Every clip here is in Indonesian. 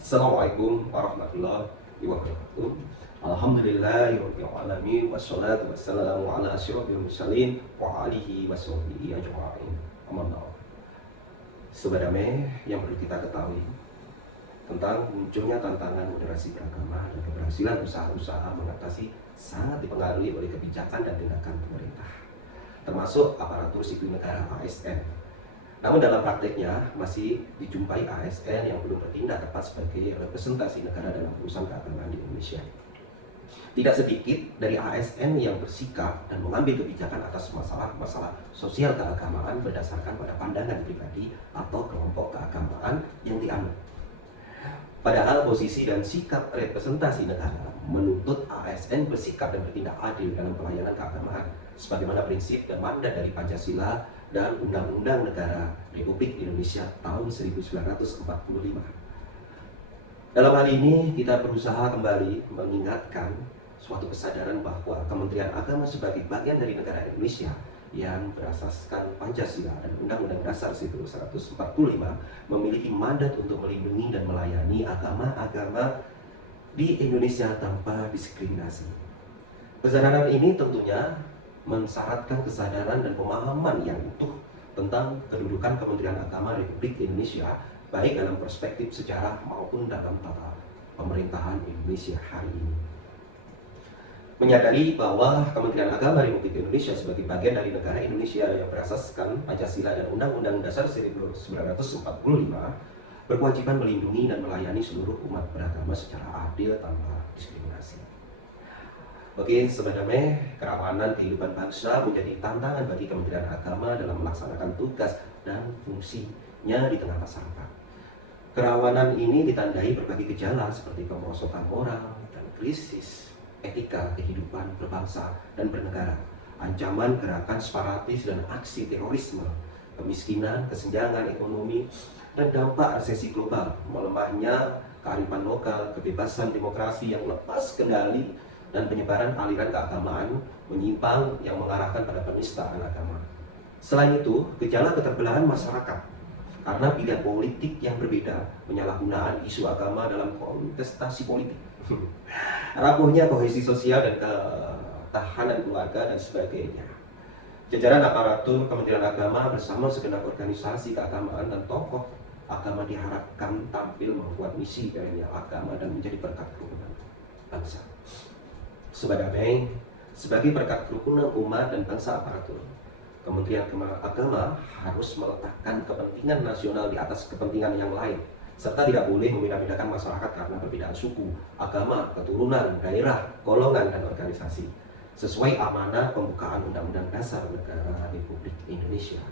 Assalamualaikum warahmatullahi wabarakatuh. Alhamdulillahirabbil alamin wassalatu wassalamu ala asyrofil mursalin wa alihi washabihi ajma'in. Amma ba'd. Sobat damai yang perlu kita ketahui tentang munculnya tantangan moderasi beragama dan keberhasilan usaha-usaha mengatasi sangat dipengaruhi oleh kebijakan dan tindakan pemerintah, termasuk aparatur sipil negara ASN. Namun dalam prakteknya masih dijumpai ASN yang belum bertindak tepat sebagai representasi negara dalam urusan keagamaan di Indonesia. Tidak sedikit dari ASN yang bersikap dan mengambil kebijakan atas masalah-masalah sosial keagamaan berdasarkan pada pandangan pribadi atau kelompok keagamaan yang dianut. Padahal posisi dan sikap representasi negara menuntut ASN bersikap dan bertindak adil dalam pelayanan keagamaan sebagaimana prinsip dan mandat dari Pancasila dan Undang-Undang Negara Republik Indonesia tahun 1945. Dalam hal ini kita berusaha kembali mengingatkan suatu kesadaran bahwa Kementerian Agama sebagai bagian dari negara Indonesia yang berasaskan Pancasila dan Undang-Undang Dasar 1945 memiliki mandat untuk melindungi dan melayani agama-agama di Indonesia tanpa diskriminasi. Kesadaran ini tentunya mensyaratkan kesadaran dan pemahaman yang utuh tentang kedudukan Kementerian Agama Republik Indonesia baik dalam perspektif sejarah maupun dalam tata pemerintahan Indonesia hari ini. Menyadari bahwa Kementerian Agama Republik Indonesia sebagai bagian dari negara Indonesia yang berasaskan Pancasila dan Undang-Undang Dasar 1945 berkewajiban melindungi dan melayani seluruh umat beragama secara adil tanpa diskriminasi. Oke, Sobat Damai, kerawanan kehidupan bangsa menjadi tantangan bagi Kementerian Agama dalam melaksanakan tugas dan fungsinya di tengah masyarakat. Kerawanan ini ditandai berbagai gejala seperti kemerosotan moral dan krisis etika kehidupan berbangsa dan bernegara, ancaman gerakan separatis dan aksi terorisme, kemiskinan, kesenjangan ekonomi, dan dampak resesi global, melemahnya kearifan lokal, kebebasan demokrasi yang lepas kendali, dan penyebaran aliran keagamaan menyimpang yang mengarahkan pada penistaan agama. Selain itu, gejala keterbelahan masyarakat karena pilihan politik yang berbeda, penyalahgunaan isu agama dalam kontestasi politik, rapuhnya kohesi sosial dan ketahanan keluarga dan sebagainya. Jajaran aparatur Kementerian Agama bersama segenap organisasi keagamaan dan tokoh agama diharapkan tampil membuat misi dari agama dan menjadi berkat kerukunan bangsa. Sobat Damai, sebagai berkat kerukunan umat dan bangsa aparatur, Kementerian Agama harus meletakkan kepentingan nasional di atas kepentingan yang lain, serta tidak boleh membeda-bedakan masyarakat karena perbedaan suku, agama, keturunan, daerah, golongan, dan organisasi, sesuai amanah pembukaan Undang-Undang Dasar Negara Republik Indonesia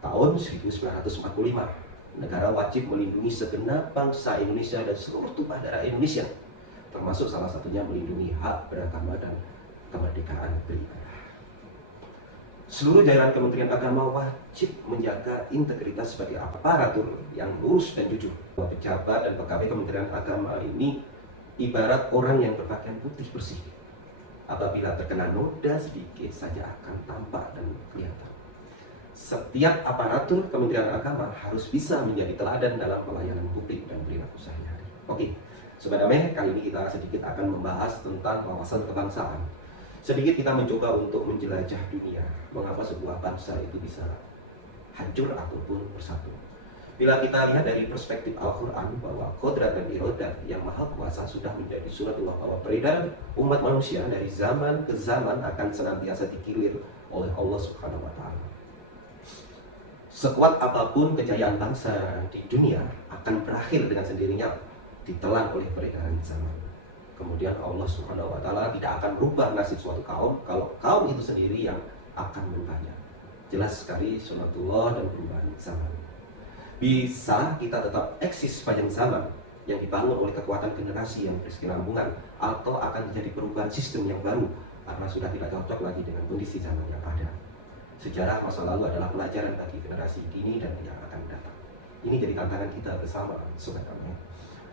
tahun 1945. Negara wajib melindungi segenap bangsa Indonesia dan seluruh tumpah darah Indonesia, termasuk salah satunya melindungi hak beragama dan kemerdekaan beribadah. Seluruh jajaran Kementerian Agama wajib menjaga integritas sebagai aparatur yang lurus dan jujur. Pejabat dan pegawai Kementerian Agama ini ibarat orang yang berpakaian putih bersih. Apabila terkena noda sedikit saja akan tampak dan kelihatan. Setiap aparatur Kementerian Agama harus bisa menjadi teladan dalam pelayanan publik dan perilaku sehari-hari. Oke, Sobat Damai, kali ini kita sedikit akan membahas tentang wawasan kebangsaan. Sedikit kita mencoba untuk menjelajah dunia, mengapa sebuah bangsa itu bisa hancur ataupun bersatu. Bila kita lihat dari perspektif Al-Quran bahwa Qodrat dan Irodat yang maha kuasa sudah menjadi suratullah bahwa peredaran umat manusia dari zaman ke zaman akan senantiasa dikilir oleh Allah Subhanahu wa Ta'ala. Sekuat apapun kejayaan bangsa di dunia akan berakhir dengan sendirinya ditelan oleh peredaran zaman. Kemudian Allah Subhanahu wa Ta'ala tidak akan berubah nasib suatu kaum kalau kaum itu sendiri yang akan berubahnya. Jelas sekali sunatullah dan perubahan zaman. Bisa kita tetap eksis sepanjang zaman yang dibangun oleh kekuatan generasi yang berkesinambungan, atau akan terjadi perubahan sistem yang baru karena sudah tidak cocok lagi dengan kondisi zaman yang ada. Sejarah masa lalu adalah pelajaran bagi generasi kini dan yang akan datang. Ini jadi tantangan kita bersama, Sobat Damai,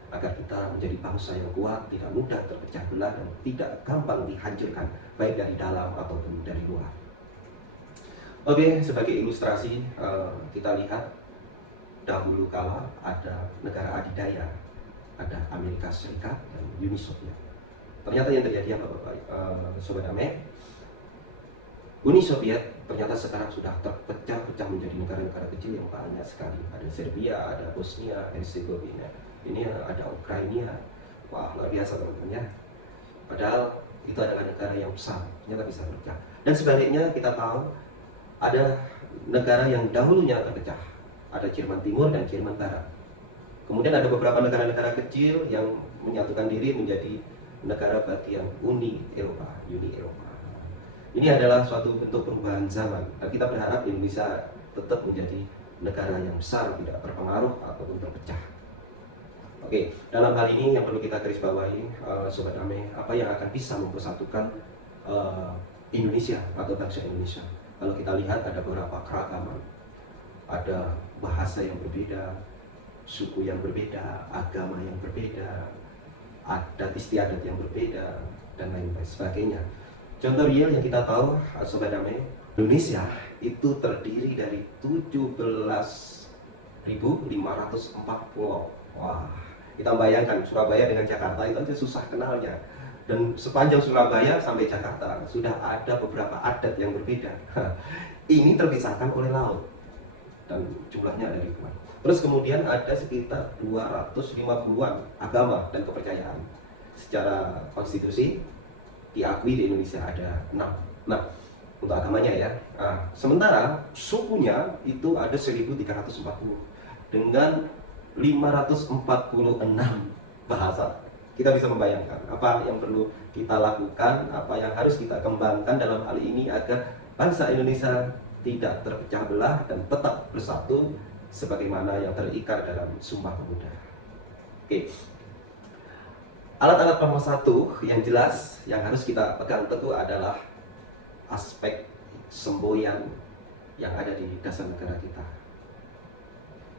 agar kita menjadi bangsa yang kuat, tidak mudah terpecah belah dan tidak gampang dihancurkan baik dari dalam ataupun dari luar. Oke, sebagai ilustrasi kita lihat dahulu kala ada negara adidaya, ada Amerika Serikat dan Uni Soviet. Ternyata yang terjadi apa Bapak, Sobat Ame? Uni Soviet ternyata sekarang sudah terpecah-pecah menjadi negara-negara kecil yang banyak sekali. Ada Serbia, ada Bosnia, Herzegovina, ini ada Ukraina. Wah, luar biasa teman-teman ya. Padahal itu adalah negara yang besar, ternyata bisa terpecah. Dan sebaliknya kita tahu ada negara yang dahulunya terpecah. Ada Jerman Timur dan Jerman Barat. Kemudian ada beberapa negara-negara kecil yang menyatukan diri menjadi negara bagian Uni Eropa. Ini adalah suatu bentuk perubahan zaman. Dan kita berharap Indonesia tetap menjadi negara yang besar, tidak terpengaruh ataupun terpecah. Oke, dalam hal ini yang perlu kita garis bawahi, Sobat Ame, apa yang akan bisa mempersatukan Indonesia atau bangsa Indonesia? Kalau kita lihat ada beberapa keragaman, ada bahasa yang berbeda, suku yang berbeda, agama yang berbeda, adat istiadat yang berbeda, dan lain sebagainya. Contoh real yang kita tahu, Sobat Ame, Indonesia itu terdiri dari 17.504 pulau. Wah, kita bayangkan Surabaya dengan Jakarta itu aja susah kenalnya. Dan sepanjang Surabaya sampai Jakarta sudah ada beberapa adat yang berbeda. Ini terpisahkan oleh laut dan jumlahnya ada ribuan. Terus kemudian ada sekitar 250-an agama dan kepercayaan. Secara konstitusi diakui di Indonesia ada 6. Nah, untuk agamanya ya. Sementara sukunya itu ada 1340 dengan 546 bahasa. Kita bisa membayangkan apa yang perlu kita lakukan, apa yang harus kita kembangkan dalam hal ini agar bangsa Indonesia tidak terpecah belah dan tetap bersatu sebagaimana yang terikat dalam Sumpah Pemuda. Oke. Alat-alat pemersatu yang jelas yang harus kita pegang teguh adalah aspek semboyan yang ada di dasar negara kita.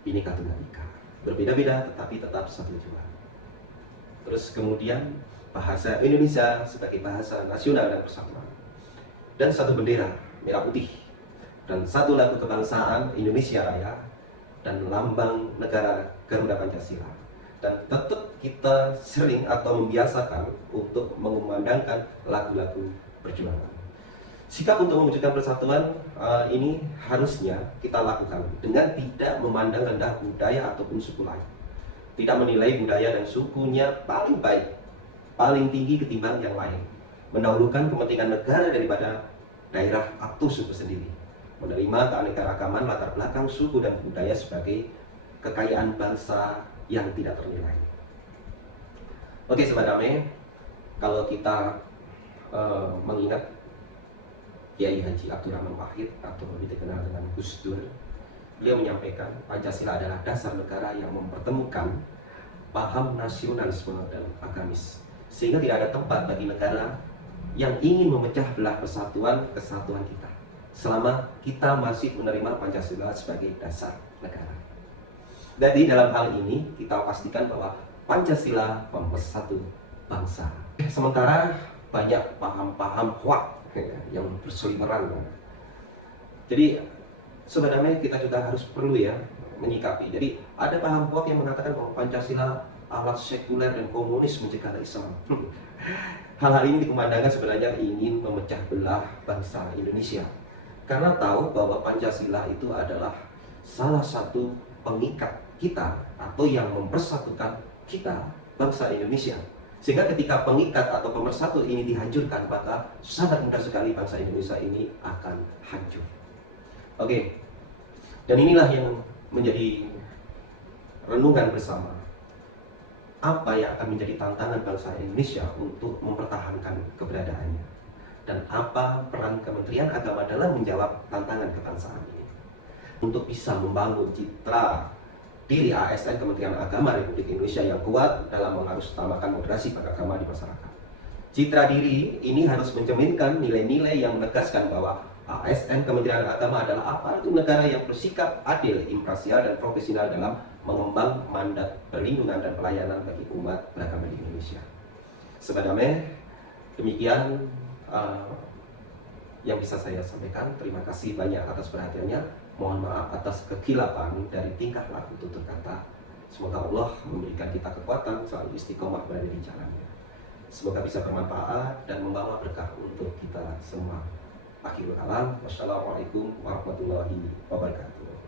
Bhinneka Tunggal Ika. Berbeda-beda tetapi tetap satu tujuan. Terus kemudian bahasa Indonesia sebagai bahasa nasional dan persatuan. Dan satu bendera merah putih. Dan satu lagu kebangsaan Indonesia Raya. Dan lambang negara Garuda Pancasila. Dan tetap kita sering atau membiasakan untuk mengumandangkan lagu-lagu perjuangan. Sikap untuk mewujudkan persatuan ini harusnya kita lakukan dengan tidak memandang rendah budaya ataupun suku lain. Tidak menilai budaya dan sukunya paling baik, paling tinggi ketimbang yang lain. Mendahulukan kepentingan negara daripada daerah atau suku sendiri. Menerima keanekaragaman latar belakang suku dan budaya sebagai kekayaan bangsa yang tidak ternilai. Oke Sobat Ame, kalau kita mengingat Kiai Haji Abdurrahman Wahid atau lebih dikenal dengan Gus Dur, beliau menyampaikan Pancasila adalah dasar negara yang mempertemukan paham nasionalisme dan agamis, sehingga tidak ada tempat bagi negara yang ingin memecah belah kesatuan kita selama kita masih menerima Pancasila sebagai dasar negara. Jadi dalam hal ini kita pastikan bahwa Pancasila pemersatu bangsa. Sementara banyak paham-paham hoak yang berseliweran. Jadi Sobat Ame, kita juga harus perlu ya menyikapi. Jadi ada paham hoak yang mengatakan bahwa Pancasila alat sekuler dan komunis mencegah Islam. Hal-hal ini dikumandangkan sebenarnya ingin memecah belah bangsa Indonesia. Karena tahu bahwa Pancasila itu adalah salah satu pengikat kita atau yang mempersatukan kita bangsa Indonesia. Sehingga ketika pengikat atau pemersatu ini dihancurkan, maka sangat mudah sekali bangsa Indonesia ini akan hancur. Oke, dan inilah yang menjadi renungan bersama. Apa yang akan menjadi tantangan bangsa Indonesia untuk mempertahankan keberadaannya? Dan apa peran Kementerian Agama dalam menjawab tantangan kebangsaan ini? Untuk bisa membangun citra diri ASN Kementerian Agama Republik Indonesia yang kuat dalam mengharusutamakan moderasi beragama di masyarakat. Citra diri ini harus mencerminkan nilai-nilai yang menegaskan bahwa ASN Kementerian Agama adalah aparatur negara yang bersikap adil, imparsial, dan profesional dalam mengemban mandat perlindungan dan pelayanan bagi umat beragama di Indonesia. Sobat Ame, demikian yang bisa saya sampaikan. Terima kasih banyak atas perhatiannya. Mohon maaf atas kekilapan dari tingkah laku tutur kata. Semoga Allah memberikan kita kekuatan selalu istiqomah berada di jalannya. Semoga bisa bermanfaat dan membawa berkah untuk kita semua. Akhirul kalam, wassalamualaikum warahmatullahi wabarakatuh.